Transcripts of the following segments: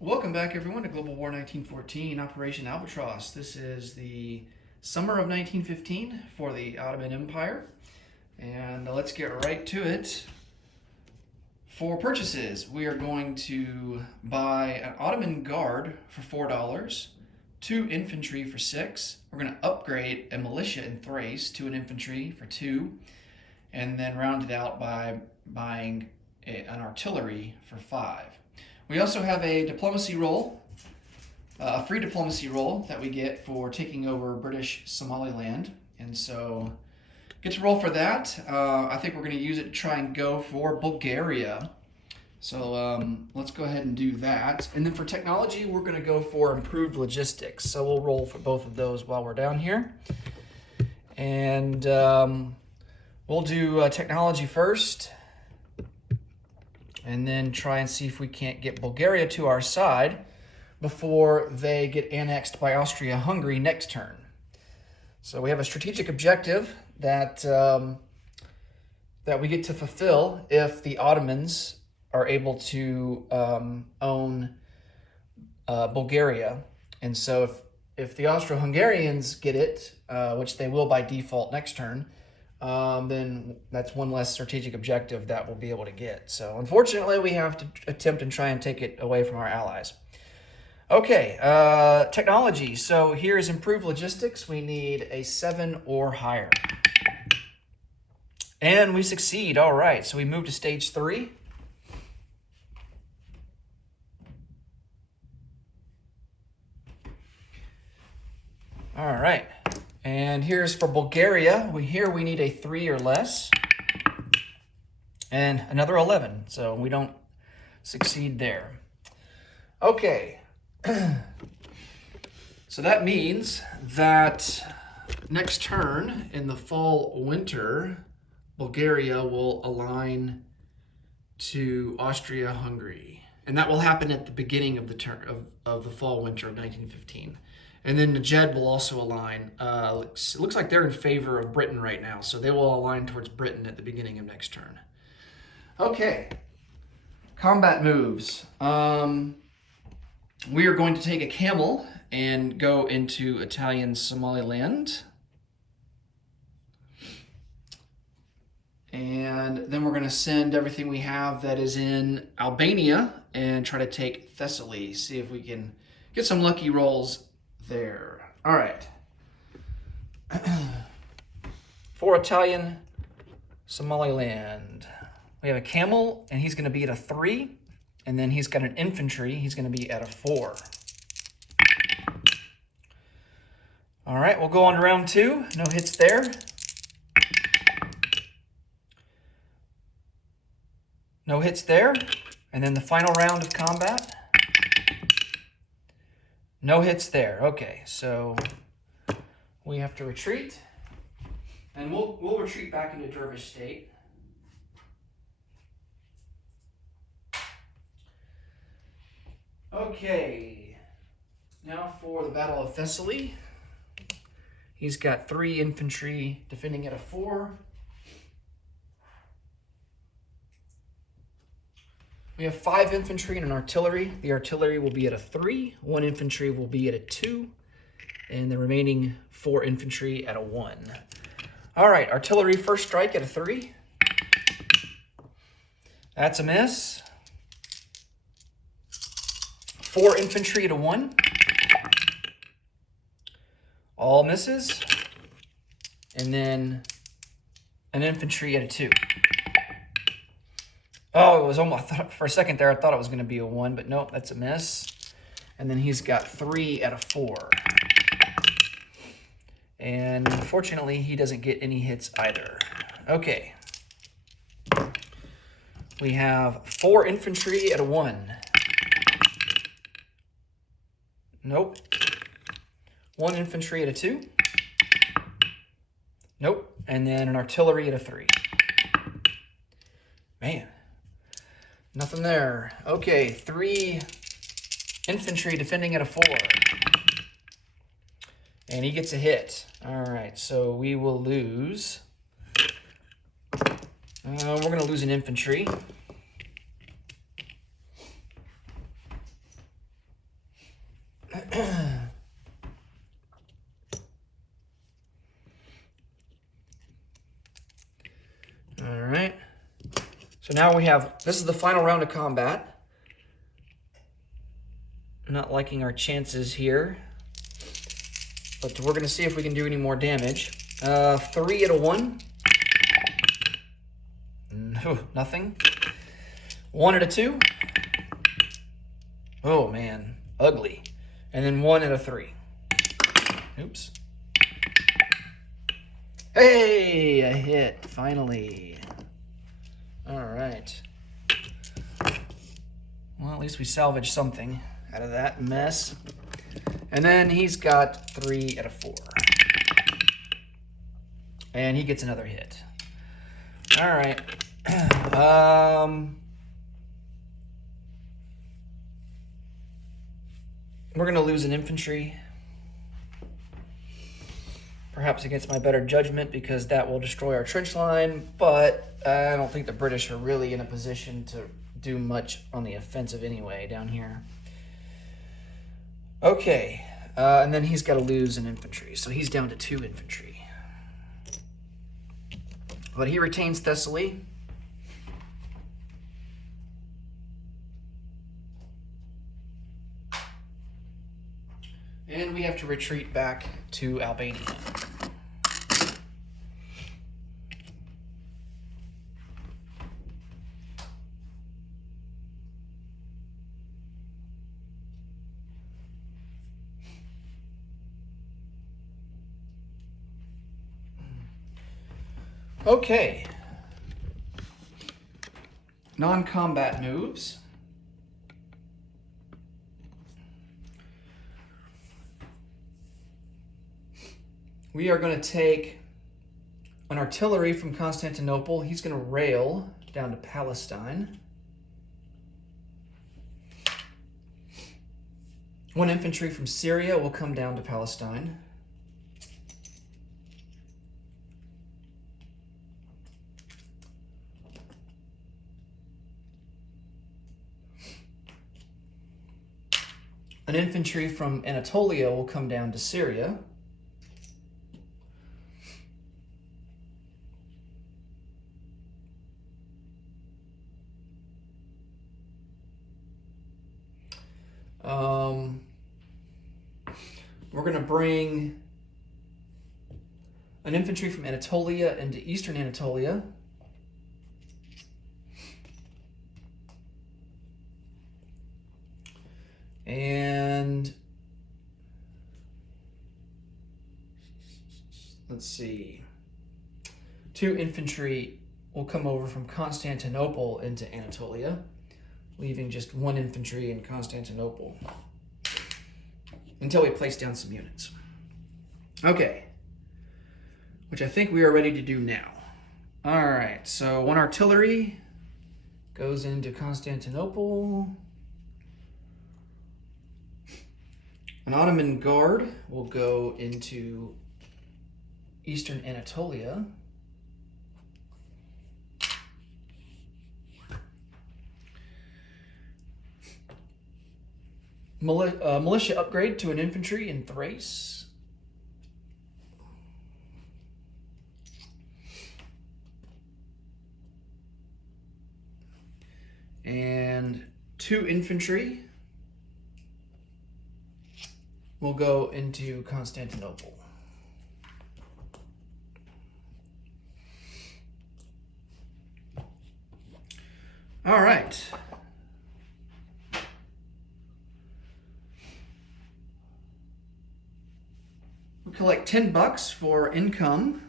Welcome back, everyone, to Global War 1914, Operation Albatross. This is the summer of 1915 for the Ottoman Empire. And let's get right to it. For purchases, we are going to buy an Ottoman Guard for $4, 2 infantry for $6. We're going to upgrade a militia in Thrace to an infantry for $2, and then round it out by buying an artillery for $5. We also have a diplomacy role, a free diplomacy role that we get for taking over British Somaliland. And so get to roll for that. I think we're going to use it to try and go for Bulgaria. So let's go ahead and do that. And then for technology, we're going to go for improved logistics. So we'll roll for both of those while we're down here. And we'll do technology first, and then try and see if we can't get Bulgaria to our side before they get annexed by Austria-Hungary next turn. So we have a strategic objective that we get to fulfill if the Ottomans are able to own Bulgaria. And so if the Austro-Hungarians get it, which they will by default next turn, then that's one less strategic objective that we'll be able to get. So unfortunately, we have to attempt and try and take it away from our allies. Okay, technology. So here's improved logistics. We need a 7 or higher. And we succeed. All right, so we move to stage 3. All right. And here's for Bulgaria. Here we need a 3 or less. And another 11. So we don't succeed there. Okay. So that means that next turn in the fall-winter, Bulgaria will align to Austria-Hungary. And that will happen at the beginning of the turn of the fall-winter of 1915. And then Najd will also align. It looks like they're in favor of Britain right now, so they will align towards Britain at the beginning of next turn. Okay, combat moves. We are going to take a camel and go into Italian Somaliland. And then we're going to send everything we have that is in Albania and try to take Thessaly, see if we can get some lucky rolls there. All right. For Italian Somaliland, we have a camel, and he's going to be at a 3. And then he's got an infantry. He's going to be at a 4. All right, we'll go on to round 2. No hits there. No hits there. And then the final round of combat. No hits there. Okay, so we have to retreat, and we'll retreat back into Dervish state. Okay, now for the Battle of Thessaly. He's got 3 infantry defending at a 4. We have 5 infantry and an artillery. The artillery will be at a 3. 1 infantry will be at a 2. And the remaining 4 infantry at a 1. All right, artillery first strike at a 3. That's a miss. 4 infantry at a 1. All misses. And then an infantry at a 2. Oh, it was almost, for a second there, I thought it was going to be a 1, but nope, that's a miss. And then he's got 3 at a 4. And unfortunately, he doesn't get any hits either. Okay. We have 4 infantry at a 1. Nope. 1 infantry at a 2. Nope. And then an artillery at a 3. Man. Nothing there. Okay, 3 infantry defending at a 4. And he gets a hit. All right, so we will lose. We're going to lose an infantry. All right. So now we have, this is the final round of combat. Not liking our chances here, but we're going to see if we can do any more damage. 3 at a 1. No, nothing. 1 at a 2. Oh man, ugly. And then 1 at a 3. Oops. Hey, a hit, finally. All right. Well, at least we salvaged something out of that mess. And then he's got 3 at a 4. And he gets another hit. All right. We're going to lose an infantry. Perhaps against my better judgment, because that will destroy our trench line, but I don't think the British are really in a position to do much on the offensive anyway down here. Okay, and then he's got to lose an infantry, so he's down to 2 infantry. But he retains Thessaly. And we have to retreat back to Albania. Okay. Non-combat moves. We are going to take an artillery from Constantinople. He's going to rail down to Palestine. 1 infantry from Syria will come down to Palestine. An infantry from Anatolia will come down to Syria. We're going to bring an infantry from Anatolia into eastern Anatolia. And let's see, 2 infantry will come over from Constantinople into Anatolia, leaving just 1 infantry in Constantinople until we place down some units. Okay, which I think we are ready to do now. All right, so 1 artillery goes into Constantinople. An Ottoman guard will go into eastern Anatolia. Militia upgrade to an infantry in Thrace. And 2 infantry will go into Constantinople. All right. We'll collect $10 for income.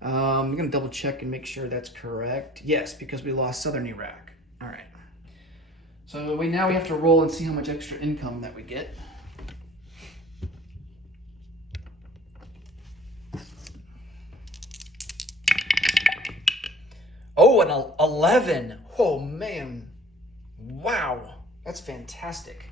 I'm going to double check and make sure that's correct. Yes, because we lost southern Iraq. All right. So now we have to roll and see how much extra income that we get. Oh, an 11. Oh, man. Wow. That's fantastic.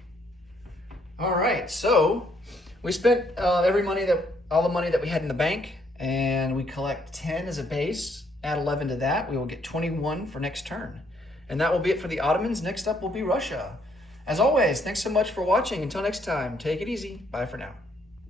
All right. So we spent all the money that we had in the bank, and we collect 10 as a base. Add 11 to that. We will get 21 for next turn. And that will be it for the Ottomans. Next up will be Russia. As always, thanks so much for watching. Until next time, take it easy. Bye for now.